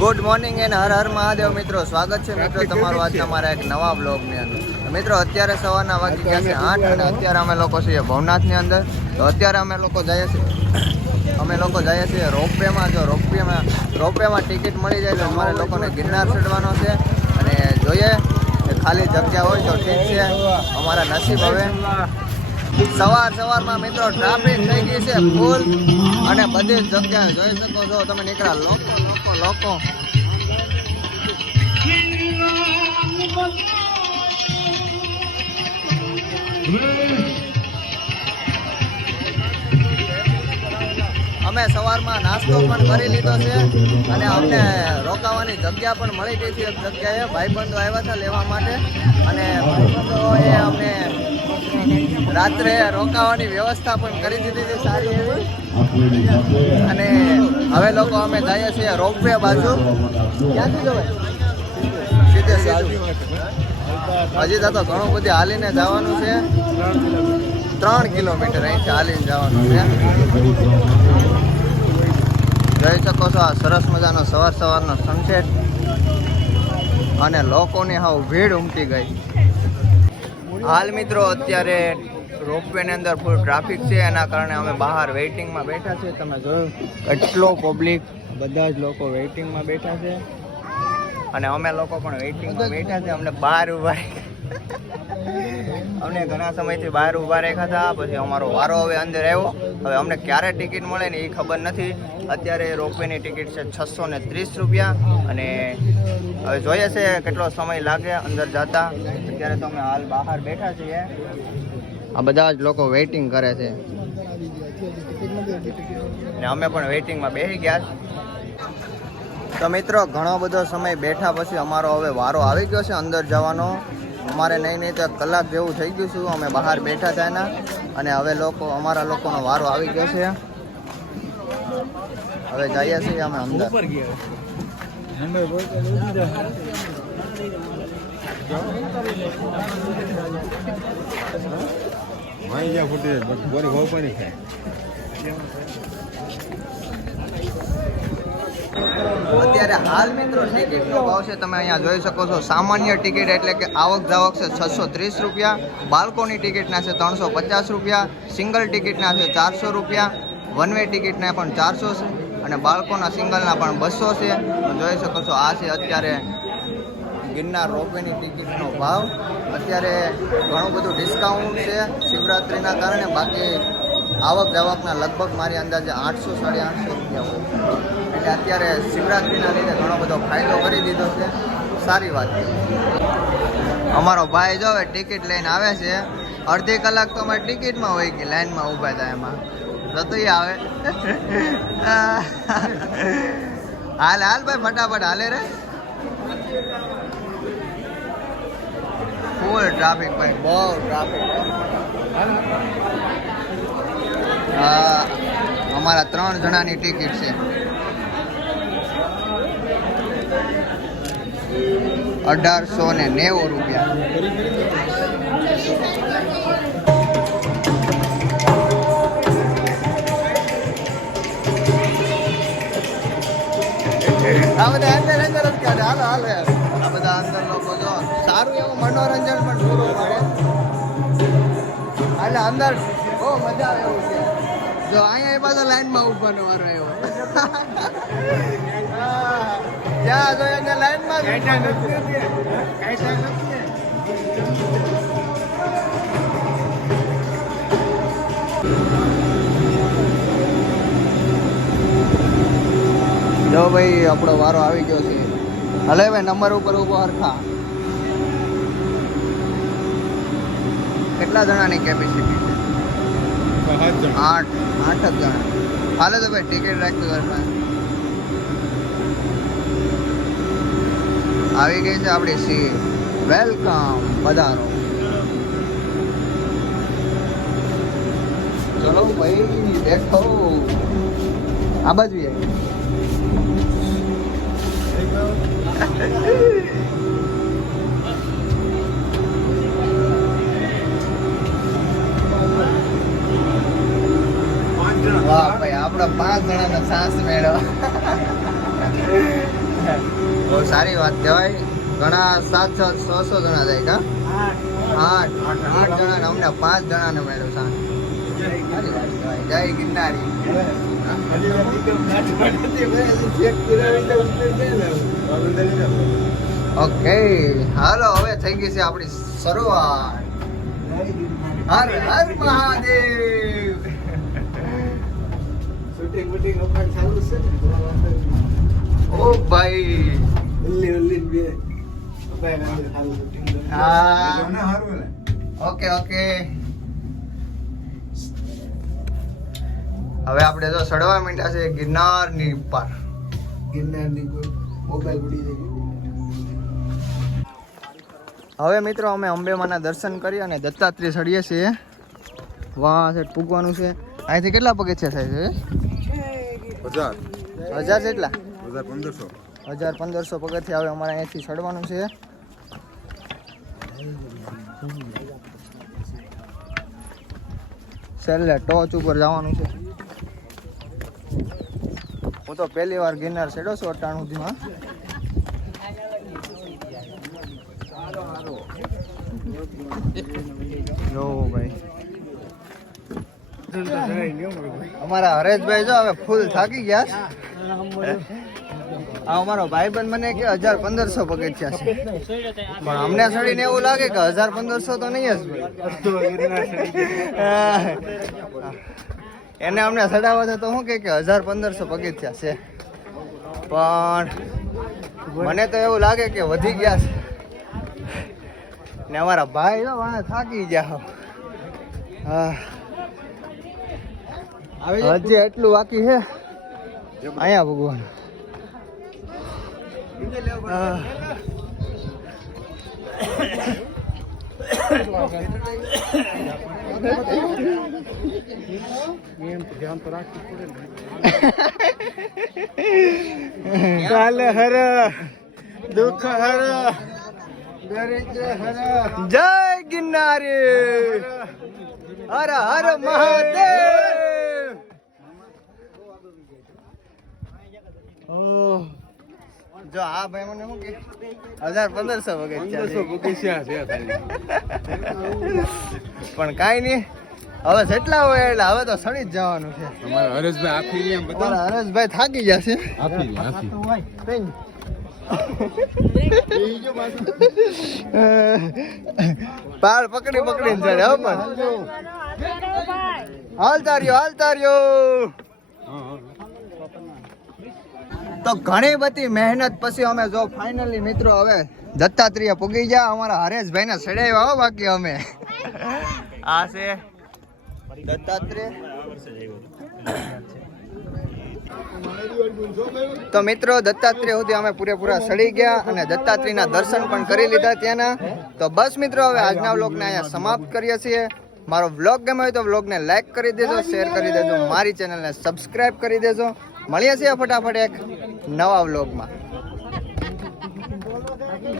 Good morning and Har Har Mahadev મિત્રો, સ્વાગત છે મિત્રો તમારું આજના મારા એક નવા બ્લોગની અંદર. મિત્રો અત્યારે સવારના વાગી ગયા છે 8 અને અત્યારે અમે લોકો છીએ ભવનાથની અંદર. તો અત્યારે અમે લોકો જઈએ છીએ રોપવેમાં. જો રોપવેમાં ટિકિટ મળી જાય તો અમારે લોકોને ગિરનાર ચડવાનો છે અને જોઈએ કે ખાલી જગ્યા હોય તો ઠીક છે, અમારા નસીબ. હવે સવારમાં મિત્રો ટ્રાફિક થઈ ગઈ છે ફૂલ અને બધી જ જગ્યાએ જોઈ શકો છો તમે નીકળ્યા લોકો અમે સવારમાં નાસ્તો પણ કરી લીધો છે અને અમને રોકાવાની જગ્યા પણ મળી ગઈ છે. એક જગ્યાએ ભાઈબંધો આવ્યા હતા લેવા માટે અને ભાઈબંધોએ અમને રાત્રે રોકાવાની વ્યવસ્થા પણ કરી દીધી છે સારી એવી. અને હવે લોકો અમે જઈએ છીએ રોપવે બાજુ. ક્યાંથી જવાય? સીધે હજી તો ઘણું બધું હાલીને જવાનું છે. 3 કિલોમીટર અહીંથી હાલીને જવાનું છે. જોઈ શકો છો આ સરસ મજાનો સવારનો સનસેટ અને લોકોની હાવ ભીડ ઉમટી ગઈ. હાલ મિત્રો અત્યારે રોપવેની અંદર ફૂલ ટ્રાફિક છે, એના કારણે અમે બહાર વેઇટિંગમાં બેઠા છીએ. તમે જોયું કેટલો પબ્લિક, બધા જ લોકો વેઇટિંગમાં બેઠા છે અને અમે લોકો પણ વેઇટિંગમાં બેઠા છે. અમને બહાર ઊભા અમને ઘણા સમયથી બહાર ઊભા રાખ્યા હતા. પછી અમારો વારો હવે અંદર આવ્યો. હવે અમને ક્યારે ટિકિટ મળે ને એ ખબર નથી. અત્યારે રોપવેની ટિકિટ છે 630 રૂપિયા અને હવે જોઈએ છે કેટલો સમય લાગે અંદર જતા. અત્યારે તો અમે હાલ બહાર બેઠા છીએ. આ બધા જ લોકો વેઇટિંગ કરે છે ને અમે પણ વેઇટિંગમાં બેસી ગયા. તો મિત્રો ઘણો બધો સમય બેઠા પછી અમારો હવે વારો આવી ગયો છે અંદર જવાનો. અમારે નહીં તો 1 કલાક જેવું થઈ ગયું છું અમે બહાર બેઠા હતા એના. અને હવે અમારા લોકોનો વારો આવી ગયો છે. હવે જઈએ છીએ અમે અંદર. અત્યારે હાલ મિત્રો ટિકિટનો ભાવ છે તમે અહીંયા જોઈ શકો છો. સામાન્ય ટિકિટ એટલે કે આવક જાવક છે 630 રૂપિયા, બાળકોની ટિકિટના છે 350 રૂપિયા, સિંગલ ટિકિટના છે 400 રૂપિયા, વન વે ટિકિટના પણ 400 છે અને બાળકોના સિંગલના પણ 200 છે. જોઈ શકો છો આ છે અત્યારે ગિરનાર રોપવેની ટિકિટનો ભાવ. અત્યારે ઘણું બધું ડિસ્કાઉન્ટ છે શિવરાત્રિના કારણે. બાકી આવક જાવકના લગભગ મારી અંદાજે 800-850 રૂપિયા હોય. એટલે અત્યારે શિવરાત્રિના લીધે ઘણો બધો ફાયદો કરી દીધો છે. સારી વાત છે. અમારો ભાઈ જો હવે ટિકિટ લઈને આવે છે. અડધી કલાક તો અમારી ટિકિટમાં હોય કે લાઈનમાં ઊભા હતા એમાં જતોય આવે. હાલ ભાઈ ફટાફટ હાલે રે. ફૂલ ટ્રાફિક ભાઈ, બહુ ટ્રાફિક. અમારા 3 જણાની ટિકિટ છે. 1890 રૂપિયા. આ બધા અંદર જ કાઢે. હાલો આ બધા અંદર લોકો જો સારું એવું મનોરંજન પણ પૂરું પાડે. એટલે અંદર બહુ મજા આવે એવું છે. જો અહીંયા એ પાછો લાઈનમાં ઉભવાનો વારો આવ્યો. જ્યાં જો એને લાઈનમાં જો ભાઈ આપણો વારો આવી ગયો છે. હલે ભાઈ નંબર ઉપર ઉભો હરખા. કેટલા જણાની કેપેસિટી છે? 8 જ જણા. હાલે તો ભાઈ ટિકિટ રાખતો હરખા. આવી ગઈ છે આપણી સીટ. વેલકમ, પધારો. ચલો ભાઈ દેખો આ બાજુ. વાહ ભાઈ, આપણા 5 જણાના સાસ મેળવ. બહુ સારી વાત કહેવાય. ઘણા 700-600 જણા જાય કા? 8 જણા ને અમને 5 જણાને મળ્યો સાંજ. સારી વાત કહેવાય. જય ગિરનારી. ઓકે હાલો હવે થઈ ગઈ છે આપણી શરૂઆત. હર હર મહાદેવ. ઓ ભાઈ ઓકે ઓકે હવે આપણે તો ચડવા માંડ્યા છે ગિરનારની ઉપર. હવે મિત્રો અમે અંબેમાના દર્શન કરી અને દત્તાત્રેય ચડીએ છીએ. વાહ છે પૂગવાનું છે. અહીંથી કેટલા પગથિયા થાય છે? 1000 જેટલા? 1500 પગથિયા. હવે અમારે અહીંયાથી ચડવાનું છે. છેલ્લે ટોચ ઉપર જવાનું છે. હું તો પહેલી વાર ગિરનાર ચડ્યો છું 98 સુધીમાં. જો ભાઈ અમારા હરેશભાઈ જો હવે ફૂલ થાકી ગયા. અમારો ભાઈબંધ મને કે 1500 પગથિયા છે, પણ અમને ચડીને એવું લાગે કે 1500 તો નહીં જ. એને અમને ચડાવવા છે તો શું કે 1500 પગથિયા છે, પણ મને તો એવું લાગે કે વધી ગયા છે. ને અમારા ભાઈ જો થાકી ગયા. હા હજી એટલું બાકી છે અહીંયા ભગવાન. કાલે હર દુઃખ હર જય ગિરનારી. હર હર મહાદેવ. જો આ ભાઈ મને શું કે 1500 પગથિયા છે, પણ કાઈ નહીં. હવે જેટલા હોય એટલે હવે તો સડી જ જવાનું છે. હરેશભાઈ થાકી જશે. પાળ પકડી પકડીને ચડે. હો પણ હાલતા રહ્યો. તો ઘણી બધી મહેનત પછી અમે જો ફાઇનલી મિત્રો હવે દત્તાત્રેય પૂગી ગયા. અમારા હરેશભાઈ ને ચડાવ્યા હો. બાકી અમે આ છે દત્તાત્રેય. તો મિત્રો દત્તાત્રેય સુધી અમે પૂરેપૂરા ચડી ગયા અને દત્તાત્રેયના દર્શન પણ કરી લીધા ત્યાંના. તો બસ મિત્રો હવે આજના વ્લોગને અહીંયા સમાપ્ત કરીએ છીએ. મારો વ્લોગ ગમ્યો હોય તો વ્લોગને લાઈક કરી દેજો, શેર કરી દેજો, મારી ચેનલને સબસ્ક્રાઈબ કરી દેજો. મળીએ છીએ ફટાફટ એક નવા વ્લોગમાં.